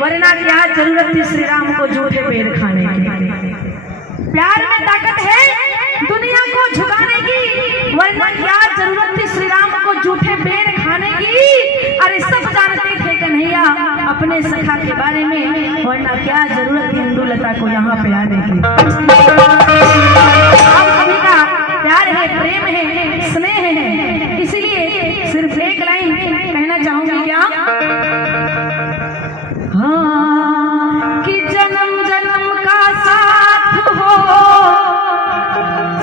वरना क्या जरूरत थी श्री राम को झूठे पेड़ खाने की। प्यार में ताकत है दुनिया को झुकाने की, वरना क्या जरूरत थी श्री राम को झूठे पेड़ खाने की। अरे सब जानते थे कन्हैया अपने सखा के बारे में, वरना क्या जरूरत थी इंदुलता को यहाँ पे आने की। आप सभी का प्यार है, प्रेम है, स्नेह है, इसीलिए सिर्फ एक लाइन कहना चाहूंगी क्या, हाँ कि जन्म जन्म का साथ हो।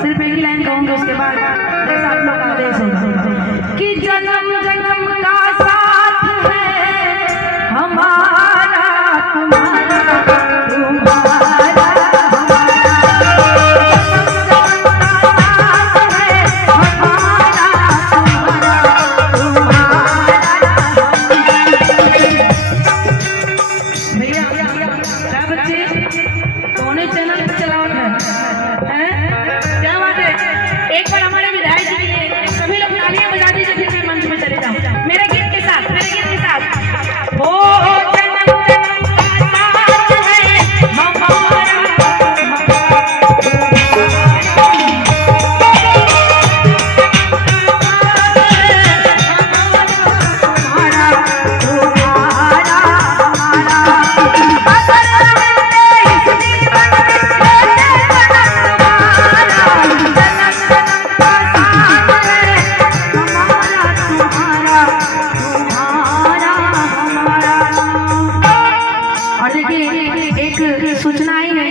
सिर्फ एक ही लाइन कहूंगी, उसके बाद जैसा आप लोग का आदेश होगा कि जन्म जन्म का साथ है हमारा तुम्हारा तुम्हारा। सूचना आई है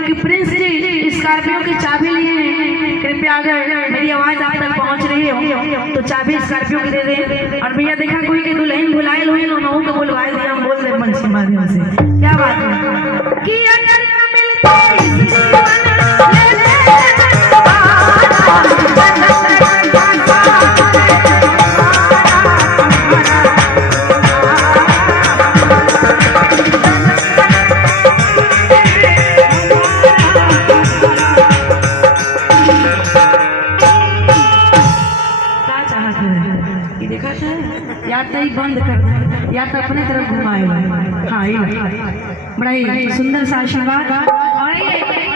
कि प्रिंस जी स्कॉर्पियो की चाबी लिए हैं, कृपया अगर मेरी आवाज आप तक पहुंच रही हो तो चाबी स्कॉर्पियो की दे दें। और भैया देखा कोई के दुल्हन भुलाए हुए लोगों को बुलवाए दिया, हम बोल रहे मंच के माध्यम से। क्या बात है कि अगर न मिलते या तो बंद कर या तो अपने तरफ घुमाएगा। हाँ बड़ा ही सुंदर सा आशीर्वाद। और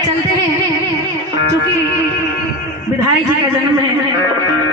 चलते हैं, चूंकि विधायक जी का जन्म है।